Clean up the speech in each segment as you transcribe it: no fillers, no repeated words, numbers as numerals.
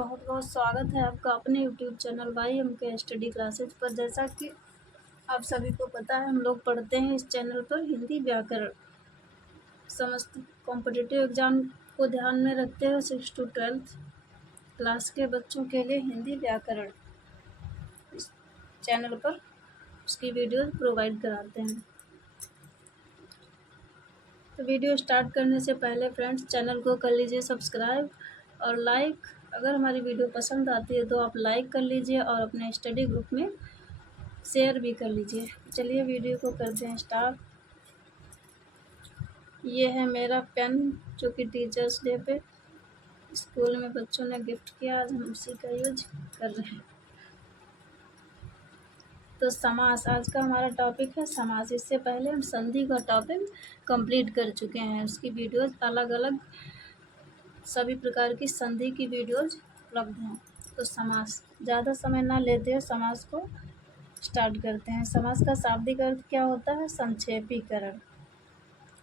बहुत बहुत स्वागत है आपका अपने यूट्यूब चैनल भाई एम के स्टडी क्लासेज पर। जैसा कि आप सभी को पता है, हम लोग पढ़ते हैं इस चैनल पर हिंदी व्याकरण। समस्त कॉम्पिटिटिव एग्ज़ाम को ध्यान में रखते हुए 6 to 12 क्लास के बच्चों के लिए हिंदी व्याकरण इस चैनल पर उसकी वीडियो प्रोवाइड कराते हैं। तो वीडियो स्टार्ट करने से पहले फ्रेंड्स, चैनल को कर लीजिए सब्सक्राइब और लाइक। अगर हमारी वीडियो पसंद आती है तो आप लाइक कर लीजिए और अपने स्टडी ग्रुप में शेयर भी कर लीजिए। चलिए वीडियो को करते हैं स्टार्ट। ये है मेरा पेन जो कि टीचर्स डे पे स्कूल में बच्चों ने गिफ्ट किया, आज हम उसी का यूज कर रहे हैं। तो समास आज का हमारा टॉपिक है समास। इससे पहले हम संधि का टॉपिक कंप्लीट कर चुके हैं। उसकी वीडियोज़ अलग अलग सभी प्रकार की संधि की वीडियोज़ उपलब्ध हैं। तो समास ज़्यादा समय ना लेते हुए समास को स्टार्ट करते हैं। समास का शाब्दिक अर्थ क्या होता है? संक्षेपीकरण,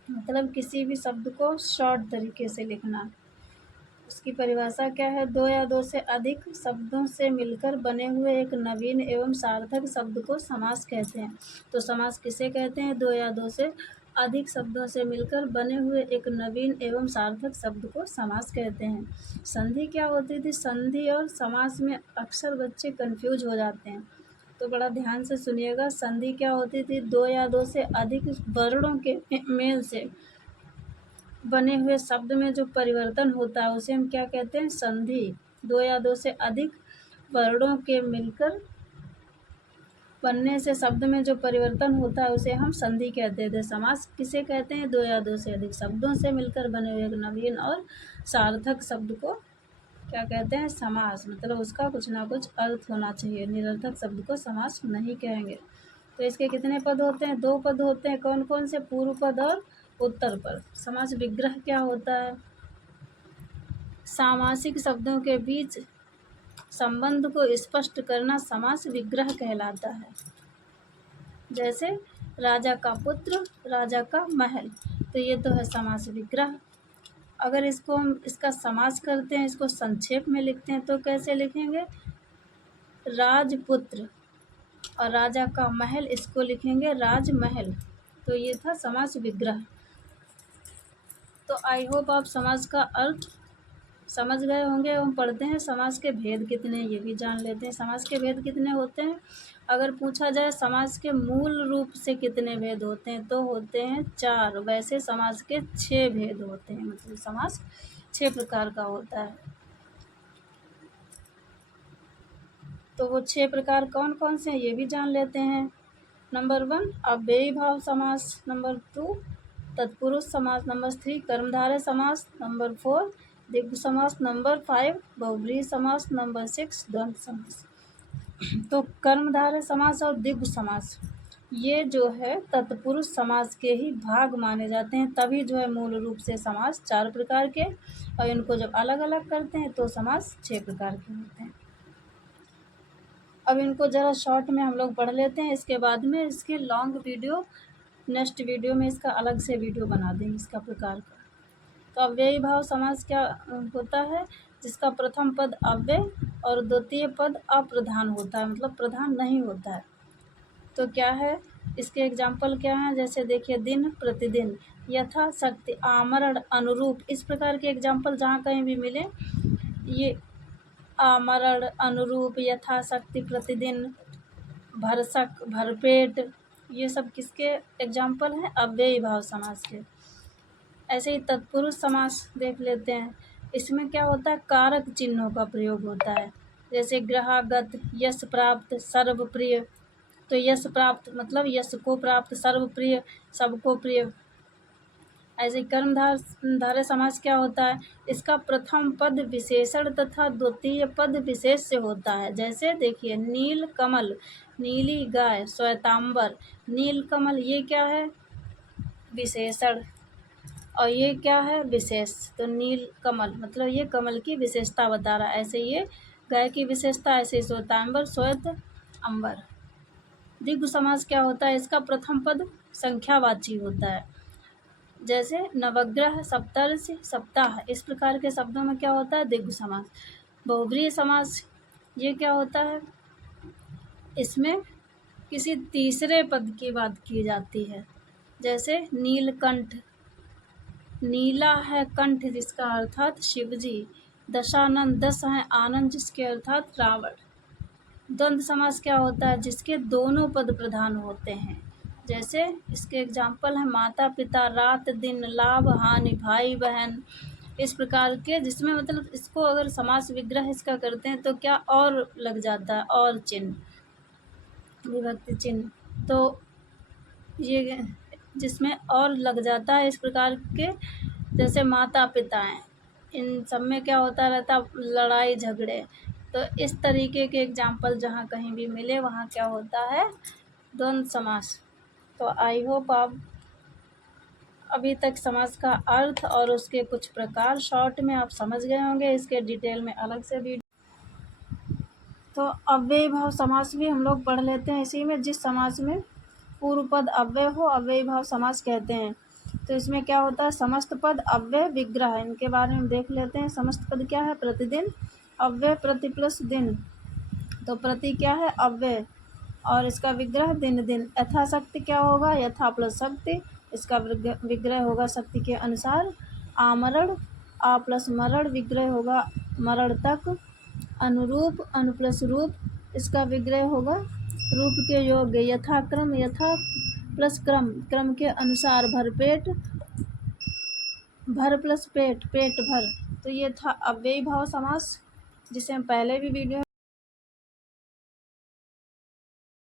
मतलब किसी भी शब्द को शॉर्ट तरीके से लिखना। उसकी परिभाषा क्या है? दो या दो से अधिक शब्दों से मिलकर बने हुए एक नवीन एवं सार्थक शब्द को समास कहते हैं। तो समास किसे कहते हैं? दो या दो से अधिक शब्दों से मिलकर बने हुए एक नवीन एवं सार्थक शब्द को समास कहते हैं। संधि क्या होती थी? संधि और समास में अक्सर बच्चे कंफ्यूज हो जाते हैं, तो बड़ा ध्यान से सुनिएगा। संधि क्या होती थी? दो या दो से अधिक वर्णों के मेल से बने हुए शब्द में जो परिवर्तन होता है उसे हम क्या कहते हैं? संधि। दो या दो से अधिक वर्णों के मिलकर बनने से शब्द में जो परिवर्तन होता है उसे हम संधि कहते थे। समास किसे कहते हैं? दो या दो से अधिक शब्दों से मिलकर बने हुए एक नवीन और सार्थक शब्द को क्या कहते हैं? समास। मतलब उसका कुछ ना कुछ अर्थ होना चाहिए, निरर्थक शब्द को समास नहीं कहेंगे। तो इसके कितने पद होते हैं? दो पद होते हैं। कौन कौन से? पूर्व पद और उत्तर पद। समास विग्रह क्या होता है? सामासिक शब्दों के बीच संबंध को स्पष्ट करना समास विग्रह कहलाता है। जैसे राजा का पुत्र, राजा का महल, तो ये तो है समास विग्रह। अगर इसको हम इसका समास करते हैं, इसको संक्षेप में लिखते हैं तो कैसे लिखेंगे? राजपुत्र और राजा का महल, इसको लिखेंगे राजमहल। तो ये था समास विग्रह। तो आई होप आप समास का अर्थ समझ गए होंगे। हम पढ़ते हैं समास के भेद कितने, ये भी जान लेते हैं। समास के भेद कितने होते हैं? अगर पूछा जाए समास के मूल रूप से कितने भेद होते हैं, तो होते हैं 4। वैसे समास के 6 भेद होते हैं, मतलब समास 6 प्रकार का होता है। तो वो 6 प्रकार कौन कौन से हैं ये भी जान लेते हैं। नंबर 1 अव्ययी भाव समास, नंबर 2 तत्पुरुष समास, नंबर 3 कर्मधारय समास, नंबर 4 द्विगु समास, नंबर 5 बहुब्रीहि समास, नंबर 6 द्वंद्व समास। तो कर्मधारय समास और द्विगु समास ये जो है तत्पुरुष समास के ही भाग माने जाते हैं। तभी जो है मूल रूप से समास 4 प्रकार के, और इनको जब अलग अलग करते हैं तो समास 6 प्रकार के होते हैं। अब इनको ज़रा शॉर्ट में हम लोग पढ़ लेते हैं, इसके बाद में इसके लॉन्ग वीडियो नेक्स्ट वीडियो में इसका अलग से वीडियो बना देंगे इसका प्रकार का। तो अव्ययी भाव समास क्या होता है? जिसका प्रथम पद अव्यय और द्वितीय पद अप्रधान होता है, मतलब प्रधान नहीं होता है। तो क्या है इसके एग्जाम्पल क्या हैं? जैसे देखिए दिन, प्रतिदिन, यथाशक्ति, आमरण, अनुरूप, इस प्रकार के एग्जाम्पल जहाँ कहीं भी मिले, ये आमरण, अनुरूप, यथाशक्ति, प्रतिदिन, भरसक, भरपेट, ये सब किसके एग्जाम्पल हैं? अव्ययी भाव समास के। ऐसे ही तत्पुरुष समास देख लेते हैं। इसमें क्या होता है? कारक चिन्हों का प्रयोग होता है। जैसे ग्रहागत, यश प्राप्त, सर्वप्रिय। तो यश प्राप्त मतलब यश को प्राप्त, सर्वप्रिय सबको प्रिय। ऐसे कर्मधारय समास क्या होता है? इसका प्रथम पद विशेषण तथा द्वितीय पद विशेष से होता है। जैसे देखिए नील कमल, नीली गाय, श्वेतांबर। नील कमल ये क्या है? विशेषण, और ये क्या है? विशेष। तो नील कमल मतलब ये कमल की विशेषता बता रहा है। ऐसे ये गाय की विशेषता, ऐसे श्वेतांबर, श्वेत अंबर। द्विगु समास क्या होता है? इसका प्रथम पद संख्यावाची होता है। जैसे नवग्रह, सप्तर्षि, सप्ताह, इस प्रकार के शब्दों में क्या होता है? द्विगु समास। बहुब्रीहि समास ये क्या होता है, इसमें किसी तीसरे पद की बात की जाती है। जैसे नीलकंठ, नीला है कंठ जिसका अर्थात शिवजी, दशानन, दस है आनंद जिसके अर्थात रावण। द्वंद्व समास क्या होता है, जिसके दोनों पद प्रधान होते हैं। जैसे इसके एग्जाम्पल है माता पिता, रात दिन, लाभ हानि, भाई बहन, इस प्रकार के, जिसमें मतलब इसको अगर समास विग्रह इसका करते हैं तो क्या और लग जाता है, और चिन्ह, विभक्ति चिन्ह, तो ये जिसमें और लग जाता है इस प्रकार के। जैसे माता पिता हैं, इन सब में क्या होता रहता, लड़ाई झगड़े। तो इस तरीके के एग्जाम्पल जहाँ कहीं भी मिले वहाँ क्या होता है, द्वंद्व समास। तो आई होप आप अभी तक समास का अर्थ और उसके कुछ प्रकार शॉर्ट में आप समझ गए होंगे। इसके डिटेल में अलग से वीडियो। तो अव्ययी भाव समास भी हम लोग पढ़ लेते हैं इसी में, जिस समास में पूर्व पद अव्यय हो अव्ययी भाव समास कहते हैं। तो इसमें क्या होता है, समस्त पद अव्यय विग्रह, इनके बारे में देख लेते हैं। समस्त पद क्या है, प्रतिदिन, अव्यय प्रति प्लस दिन, तो प्रति क्या है, अव्यय, और इसका विग्रह दिन दिन। यथाशक्ति क्या होगा, यथा प्लस शक्ति, इसका विग्रह होगा शक्ति के अनुसार। आमरण, आ प्लस मरण, विग्रह होगा मरण तक। अनुरूप, अनु प्लस रूप, इसका विग्रह होगा रूप के योग्य। यथाक्रम, यथा प्लस क्रम, क्रम के अनुसार। भरपेट, भर प्लस पेट, पेट भर। तो ये था अव्ययी भाव समास, जिसे हम पहले भी वीडियो